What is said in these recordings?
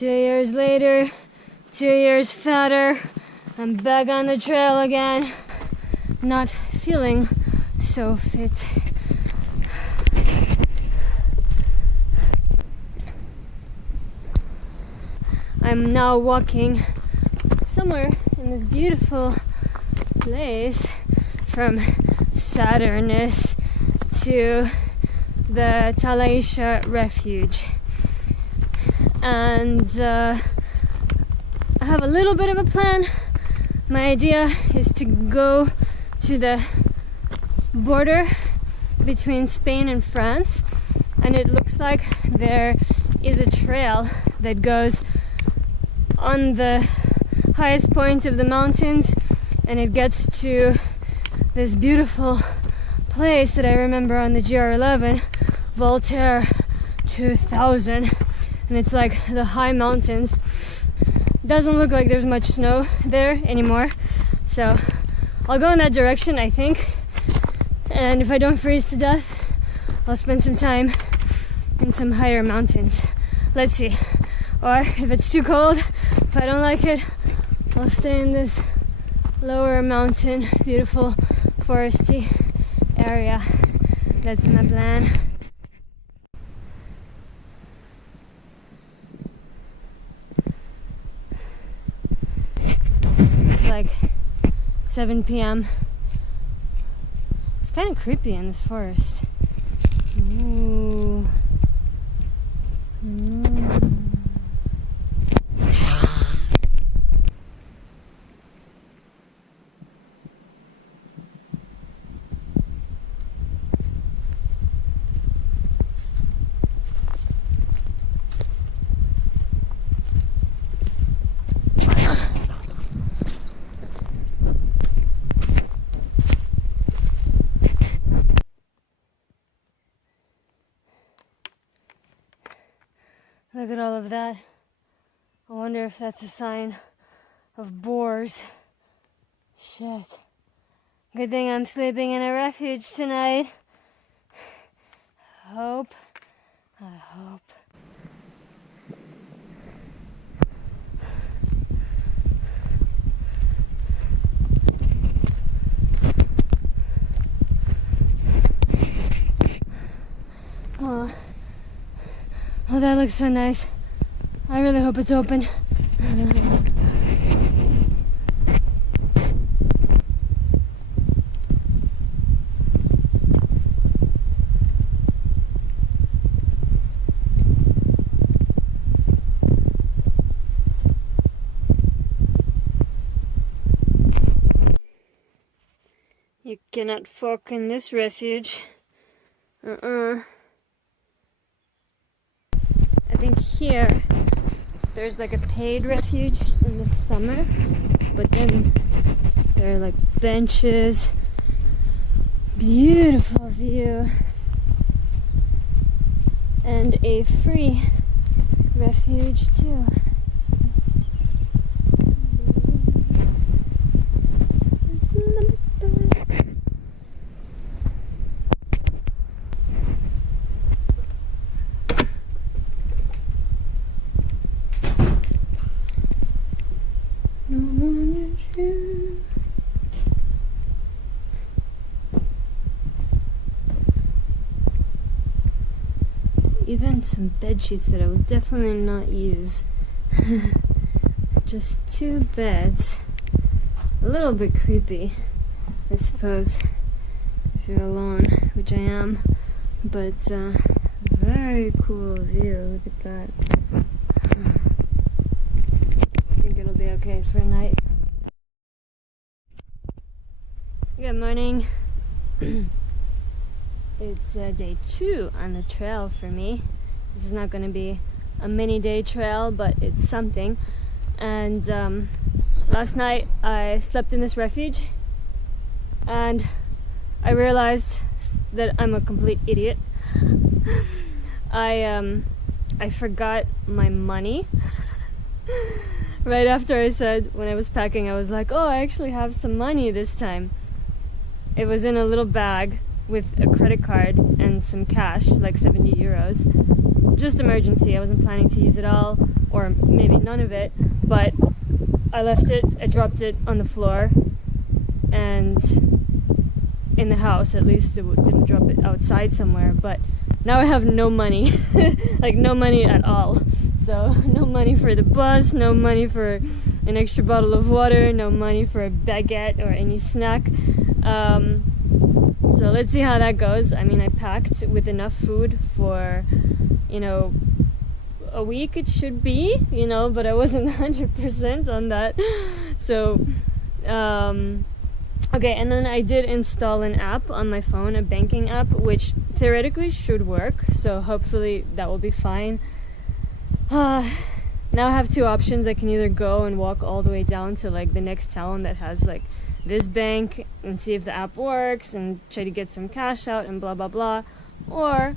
2 years later, 2 years fatter, I'm back on the trail again, not feeling so fit. I'm now walking somewhere in this beautiful place from Saturnus to the Alta refuge, and I have a little bit of a plan. My idea is to go to the border between Spain and France, and it looks like there is a trail that goes on the highest point of the mountains, and it gets to this beautiful place that I remember on the GR11, Voltaire 2000, and it's like the high mountains. Doesn't look like there's much snow there anymore, so I'll go in that direction, I think, and if I don't freeze to death, I'll spend some time in some higher mountains. Let's see. Or if it's too cold, if I don't like it, I'll stay in this lower mountain, beautiful foresty area. That's my plan. It's like 7 p.m. It's kind of creepy in this forest. Ooh. Look at all of that. I wonder if that's a sign of boars. Shit. Good thing I'm sleeping in a refuge tonight. I hope. Oh, that looks so nice. I really hope it's open. You cannot fuck in this refuge. I think here there's like a paid refuge in the summer, but then there are like benches, beautiful view, and a free refuge too. Even some bed sheets that I will definitely not use. Just 2 beds. A little bit creepy, I suppose, if you're alone, which I am. But very cool view. Look at that. I think it'll be okay for a night. Good morning. It's day 2 on the trail for me. This is not going to be a mini day trail, but it's something. And last night I slept in this refuge, and I realized that I'm a complete idiot. I forgot my money. Right after I said, when I was packing, I was like, oh, I actually have some money this time. It was in a little bag with a credit card and some cash, like 70 euros. Just emergency. I wasn't planning to use it all, or maybe none of it, but I left it, I dropped it on the floor, and in the house at least. It didn't drop it outside somewhere, but now I have no money. Like no money at all. So no money for the bus, no money for an extra bottle of water, no money for a baguette or any snack. So let's see how that goes. I mean, I packed with enough food for, you know, a week it should be, you know, but I wasn't 100% on that. So, okay, and then I did install an app on my phone, a banking app, which theoretically should work. So hopefully that will be fine. Now I have two options. I can either go and walk all the way down to like the next town that has like this bank and see if the app works and try to get some cash out and blah blah blah, or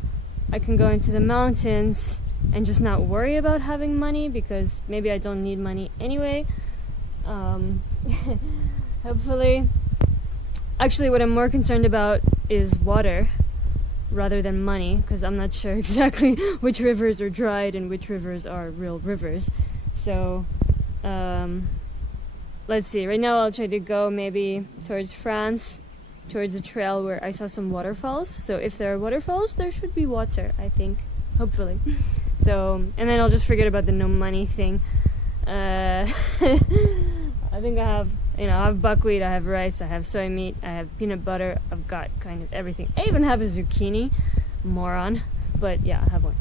I can go into the mountains and just not worry about having money because maybe I don't need money anyway. Hopefully. Actually, what I'm more concerned about is water rather than money, because I'm not sure exactly which rivers are dried and which rivers are real rivers. So let's see. Right now I'll try to go maybe towards France, towards a trail where I saw some waterfalls. So if there are waterfalls, there should be water, I think. Hopefully. So, and then I'll just forget about the no money thing. I think I have, you know, I have buckwheat, I have rice, I have soy meat, I have peanut butter, I've got kind of everything. I even have a zucchini, moron, but yeah, I have one.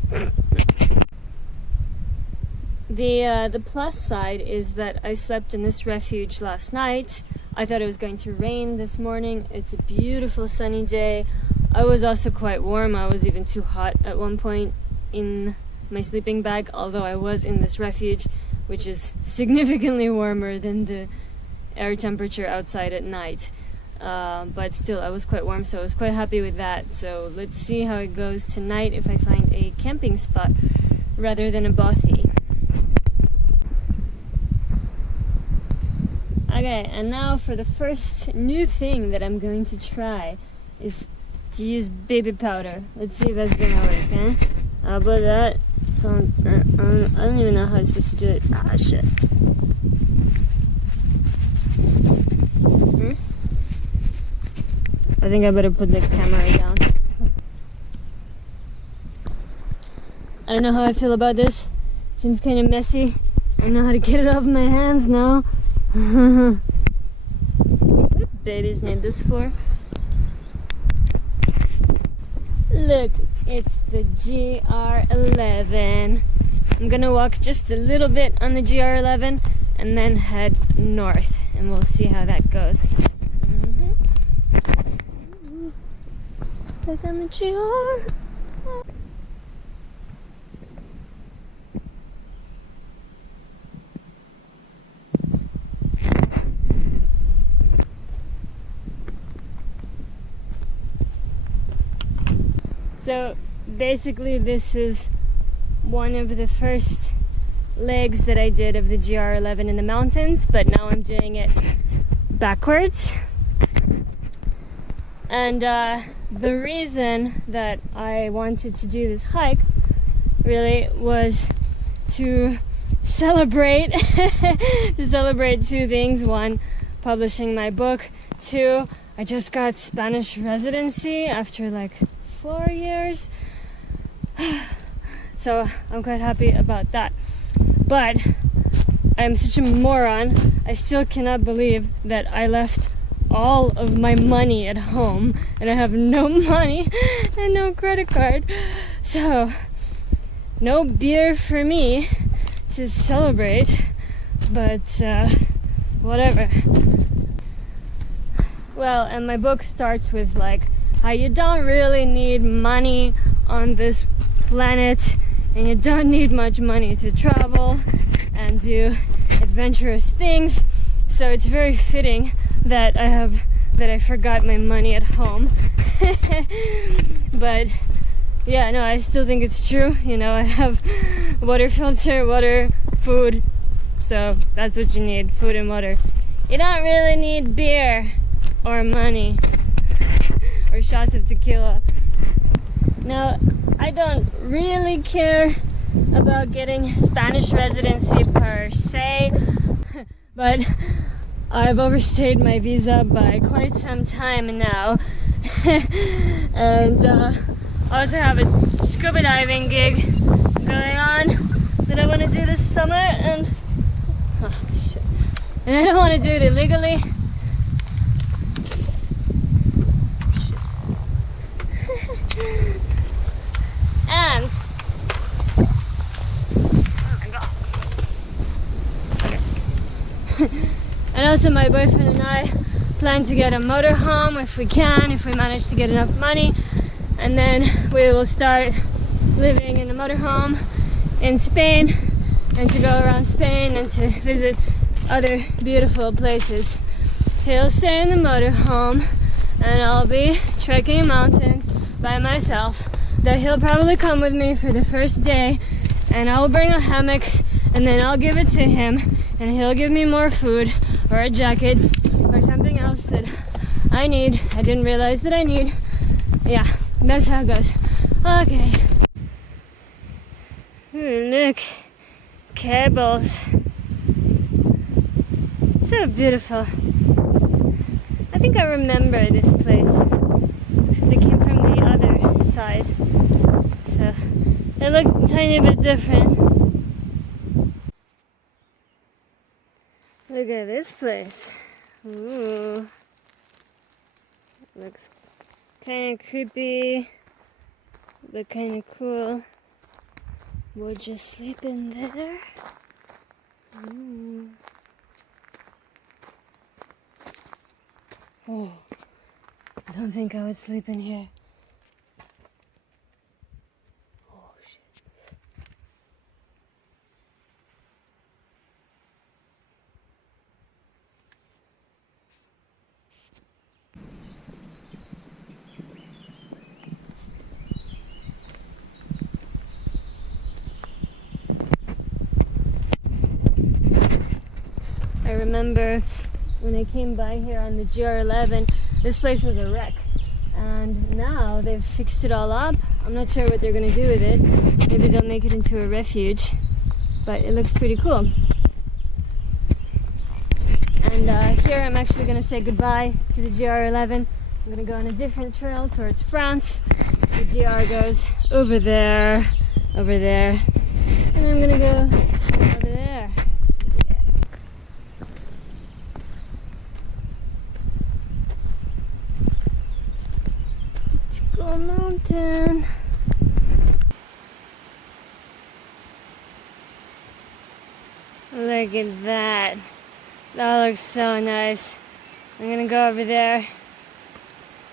The plus side is that I slept in this refuge last night. I thought it was going to rain this morning. It's a beautiful sunny day. I was also quite warm. I was even too hot at one point in my sleeping bag, although I was in this refuge, which is significantly warmer than the air temperature outside at night. But still, I was quite warm, so I was quite happy with that. So let's see how it goes tonight if I find a camping spot rather than a bothy. Okay, and now for the first new thing that I'm going to try is to use baby powder. Let's see if that's gonna work, eh? How about that? So, I don't even know how I'm supposed to do it. Ah, shit. I think I better put the camera down. I don't know how I feel about this. Seems kind of messy. I don't know how to get it off my hands now. What do babies need this for? Look, it's the GR11. I'm gonna walk just a little bit on the GR11 and then head north, and we'll see how that goes. Look on the GR. So basically this is one of the first legs that I did of the GR11 in the mountains, but now I'm doing it backwards. And the reason that I wanted to do this hike really was to celebrate two things. One, publishing my book. Two, I just got Spanish residency after like 4 years. So I'm quite happy about that. But I'm such a moron. I still cannot believe that I left all of my money at home and I have no money and no credit card. So no beer for me to celebrate, but whatever. Well, and my book starts with like how you don't really need money on this planet and you don't need much money to travel and do adventurous things. So it's very fitting that I forgot my money at home. But yeah, no, I still think it's true. You know, I have water filter, water, food. So that's what you need, food and water. You don't really need beer or money. or shots of tequila. Now, I don't really care about getting Spanish residency per se, but I've overstayed my visa by quite some time now. And I also have a scuba diving gig going on that I want to do this summer, and and I don't want to do it illegally. And oh my god. Okay. And also my boyfriend and I plan to get a motorhome if we can, if we manage to get enough money, and then we will start living in a motorhome in Spain, and to go around Spain and to visit other beautiful places. He'll stay in the motorhome and I'll be trekking mountains by myself, though he'll probably come with me for the first day, and I'll bring a hammock and then I'll give it to him and he'll give me more food or a jacket or something else that I need. I didn't realize that I need. Yeah, that's how it goes. Okay. Ooh, look. Cables. So beautiful. I think I remember this place. They came from the other side. So it looked a tiny bit different. Look at this place. Ooh. Looks kind of creepy, but kind of cool. Would you sleep in there? Ooh. Oh, I don't think I would sleep in here. Oh, shit. I remember when I came by here on the GR11, this place was a wreck, and now they've fixed it all up. I'm not sure what they're gonna do with it. Maybe they'll make it into a refuge, but it looks pretty cool. And here I'm actually gonna say goodbye to the GR11. I'm gonna go on a different trail towards France. The GR goes over there, and I'm gonna go over there. Mountain. Look at that. That looks so nice. I'm gonna go over there.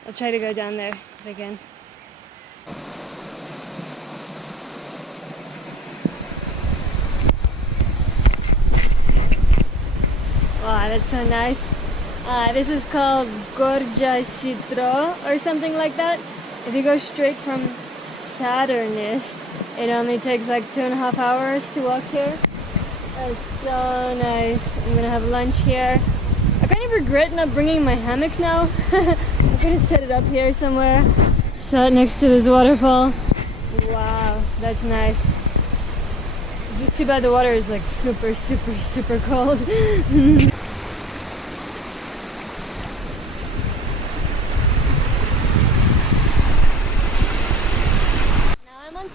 I'll try to go down there if I can. Wow, that's so nice. This is called Gorja Citro or something like that. If you go straight from Saturnus, it only takes like 2.5 hours to walk here. That's so nice. I'm gonna have lunch here. I kind of regret not bringing my hammock now. I'm gonna set it up here somewhere. Set next to this waterfall. Wow, that's nice. It's just too bad the water is like super, super, super cold.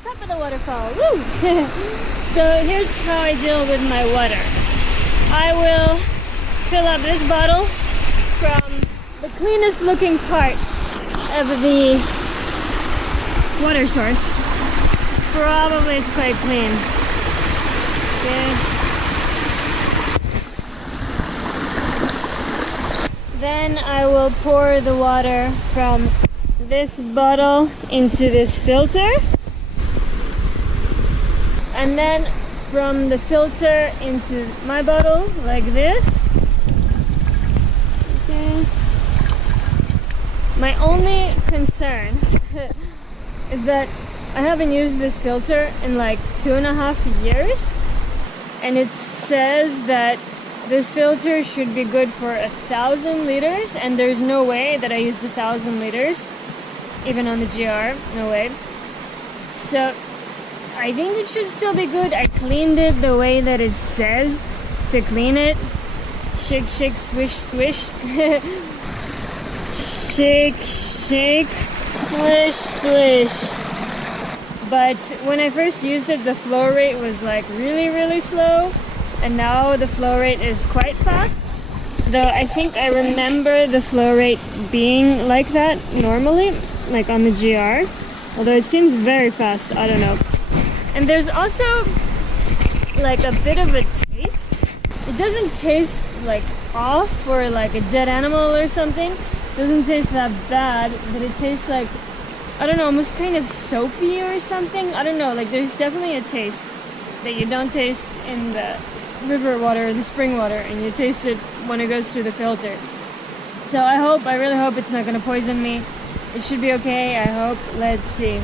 Top of the waterfall. Woo! So here's how I deal with my water. I will fill up this bottle from the cleanest looking part of the water source. Probably it's quite clean. Okay. Then I will pour the water from this bottle into this filter. And then from the filter into my bottle, like this. Okay. My only concern is that I haven't used this filter in like 2.5 years. And it says that this filter should be good for 1,000 liters, and there's no way that I used 1,000 liters. even on the GR, no way. So I think it should still be good. I cleaned it the way that it says to clean it. Shake, shake, swish, swish. Shake, shake, swish, swish. But when I first used it, the flow rate was like really, really slow. And now the flow rate is quite fast. Though I think I remember the flow rate being like that normally, like on the GR. Although it seems very fast, I don't know. And there's also like a bit of a taste. It doesn't taste like off or like a dead animal or something. It doesn't taste that bad, but it tastes like, I don't know, almost kind of soapy or something. I don't know, like there's definitely a taste that you don't taste in the river water or the spring water, and you taste it when it goes through the filter. So I really hope it's not gonna poison me. It should be okay, I hope. Let's see.